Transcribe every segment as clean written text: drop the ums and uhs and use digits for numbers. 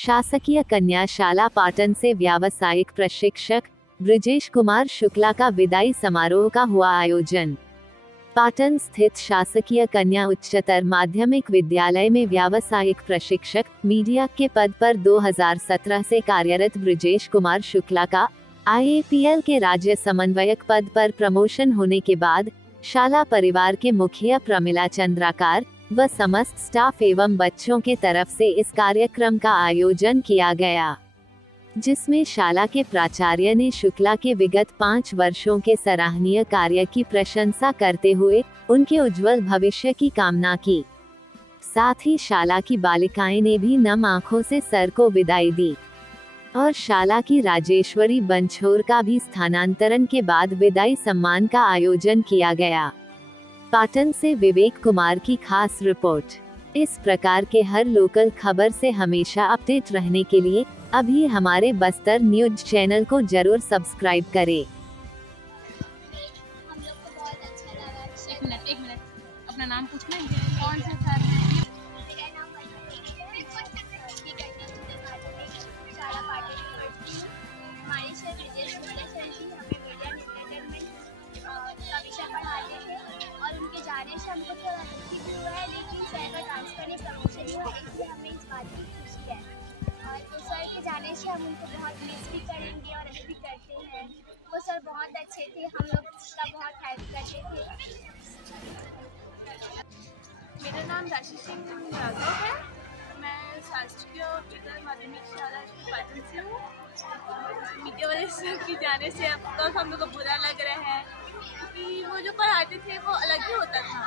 शासकीय कन्या शाला पाटन से व्यावसायिक प्रशिक्षक ब्रजेश कुमार शुक्ला का विदाई समारोह का हुआ आयोजन। पाटन स्थित शासकीय कन्या उच्चतर माध्यमिक विद्यालय में व्यावसायिक प्रशिक्षक मीडिया के पद पर 2017 से कार्यरत ब्रजेश कुमार शुक्ला का IAPL के राज्य समन्वयक पद पर प्रमोशन होने के बाद शाला परिवार के मुखिया प्रमिला चंद्राकार व समस्त स्टाफ एवं बच्चों के तरफ से इस कार्यक्रम का आयोजन किया गया, जिसमें शाला के प्राचार्य ने शुक्ला के विगत 5 वर्षों के सराहनीय कार्य की प्रशंसा करते हुए उनके उज्जवल भविष्य की कामना की। साथ ही शाला की बालिकाएं ने भी नम आंखों से सर को विदाई दी और शाला की राजेश्वरी बंछोर का भी स्थानांतरण के बाद विदाई सम्मान का आयोजन किया गया। पाटन से विवेक कुमार की खास रिपोर्ट। इस प्रकार के हर लोकल खबर से हमेशा अपडेट रहने के लिए अभी हमारे बस्तर न्यूज चैनल को जरूर सब्सक्राइब करें। एक मिनट अपना नाम पूछना है। कौन सा सर? हमारे सर ब्रजेश कुमार सर जी हमें मीडिया एंटरटेनमेंट का विषय पढ़ाते थे और उनके जाने से हमको थोड़ा दुखी भी हुआ है, लेकिन सर का ट्रांसफर नहीं प्रमोशन हुआ, इसलिए हमें इस बात की खुशी है। और तो सर के जाने से हम उनको बहुत मिस भी करेंगे और अभी भी करते हैं। वो सर बहुत अच्छे थे, हम लोग का बहुत हेल्प करते थे। मेरा नाम राशि सिंह यादव है। मैं शासकीय उच्चतर माध्यमिक शाला पाटन से हूँ। मीडिया वाले सर के जाने से अब तक हम लोग को बुरा लग रहा है, क्योंकि वो जो पढ़ाते थे वो अलग ही होता था।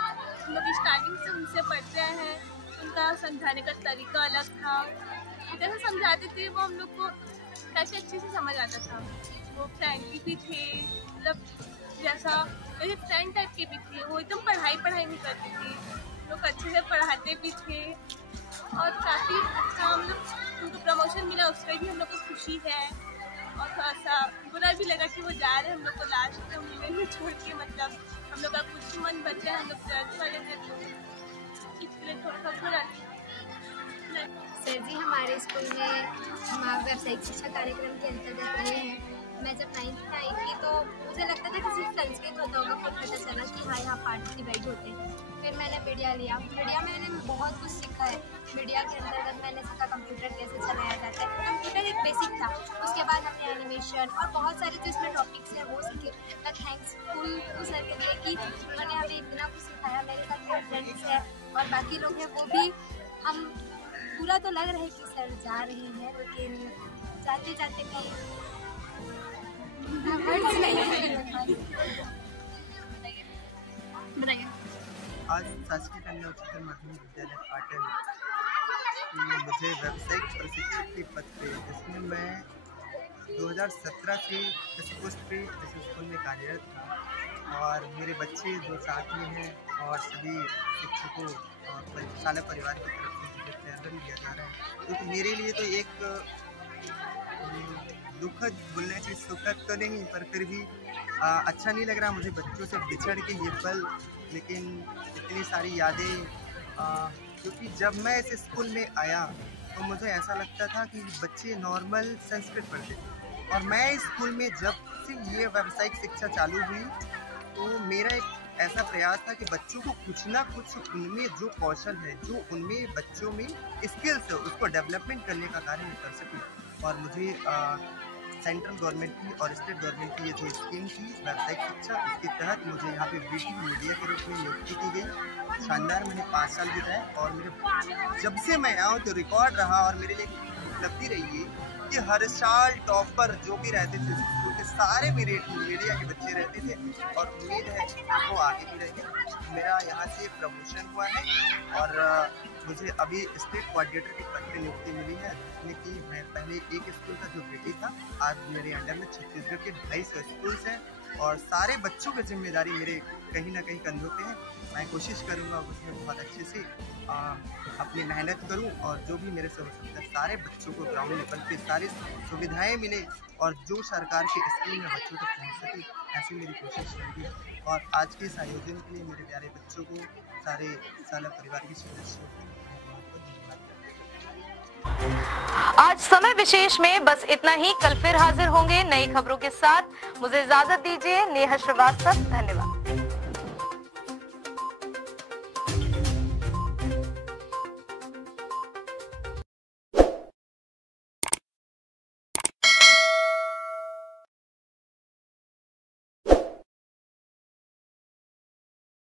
हम लोग स्टार्टिंग से उनसे पढ़ते हैं, उनका समझाने का तरीका अलग था। जैसे समझाते थे वो हम लोग को काफ़ी अच्छे से समझ आता था। वो फ्रेंडली भी थे, मतलब जैसा मेरे फ्रेंड टाइप के भी थे। वो एकदम पढ़ाई नहीं करते थे, लोग अच्छे से पढ़ाते भी थे और काफ़ी अच्छा हम लोग उनको प्रमोशन मिला, उसका भी हम लोग को खुशी है। और थोड़ा सा बुरा भी लगा कि वो जा रहे हैं हम लोग को लास्ट में छोड़ के, मतलब हम लोग का कुछ मन बचा है, हम लोग चर्च वाले हैं तो इसलिए थोड़ा सा बुरा। सर जी हमारे स्कूल में व्यावसायिक शिक्षा कार्यक्रम के अंतर्गत रहे हैं। मैं जब 9th में आई थी तो मुझे लगता था कि सिर्फ संस्कृत होता होगा, फिर पता चला कि हाँ यहाँ पार्ट डिवाइड होते हैं। फिर मैंने मीडिया लिया, मीडिया में मैंने बहुत कुछ सीखा है। मीडिया के अंतर्गत मैंने सीखा कंप्यूटर कैसे चलाया जाता है, कंप्यूटर एक बेसिक था। उसके बाद हमने एनिमेशन और बहुत सारे जो इसमें टॉपिक्स हैं वो सीखे। मैं थैंक्सफुल हूँ सर के लिए कि उन्होंने हमें इतना कुछ सिखाया। मेरे साथ मेरे फ्रेंड्स हैं और बाकी लोग हैं, वो भी हम पूरा तो लग रहा है कि सर जा रहे हैं, लेकिन जाते जाते भी बताइए। आज शासकीय कन्या उच्चतर माध्यमिक विद्यालय पाटन में मुझे व्यावसायिक प्रशिक्षक के पद पे, जिसमें मैं 2017 से इस पोस्ट पे इस स्कूल में कार्यरत था और मेरे बच्चे जो साथ में हैं और सभी शिक्षकों और शाला परिवार की तरफ से मुझे फेयरवेल दिया जा रहा है, क्योंकि मेरे लिए तो एक दुखद बोलने से सुखद तो नहीं, पर फिर भी अच्छा नहीं लग रहा मुझे बच्चों से बिछड़ के ये पल। लेकिन इतनी सारी यादें, क्योंकि जब मैं इस स्कूल में आया तो मुझे ऐसा लगता था कि बच्चे नॉर्मल संस्कृत पढ़ते थे, और मैं इस स्कूल में जब से ये व्यावसायिक शिक्षा चालू हुई तो मेरा एक ऐसा प्रयास था कि बच्चों को कुछ ना कुछ उनमें जो कौशल है, जो उनमें बच्चों में स्किल्स है, उसको डेवलपमेंट करने का कार्य मैं कर सकूँ। और मुझे सेंट्रल गवर्नमेंट की और स्टेट गवर्नमेंट की ये जो स्कीम थी व्यावसायिक शिक्षा, उसके तहत मुझे यहाँ पे VT मीडिया के रूप में नियुक्ति की गई। शानदार मैंने 5 साल बिताए और मेरे जब से मैं आया हूँ तो रिकॉर्ड रहा और मेरे लिए उपलब्धि रही है कि हर साल टॉपर जो भी रहते थे स्कूल के सारे मेरे मीडिया के बच्चे रहते थे, और उम्मीद है वो आगे भी रहेंगे। मेरा यहाँ से प्रमोशन हुआ है और मुझे अभी स्टेट कोऑर्डिनेटर के पद पर नियुक्ति मिली है, जिसमें कि मैं पहले एक स्कूल का जो बेटी था, आज मेरे अंडर में छत्तीसगढ़ के 250 स्कूल्स हैं और सारे बच्चों की जिम्मेदारी मेरे कहीं ना कहीं कंधों पे है। मैं कोशिश करूँगा उसमें बहुत अच्छे से अपनी मेहनत करूं और जो भी मेरे से हो सकता है सारे बच्चों को ग्राउंड लेवल पे सारी सुविधाएं मिले और जो सरकार के स्कूल में बच्चों तक पहुंच सके, ऐसी मेरी कोशिश रहेगी। और आज के इस आयोजन के लिए मेरे प्यारे बच्चों को, सारे शाला परिवार के सदस्यों को बहुत बहुत धन्यवाद। आज समय विशेष में बस इतना ही। कल फिर हाजिर होंगे नई खबरों के साथ। मुझे इजाजत दीजिए। नेहा श्रीवास्तव, धन्यवाद।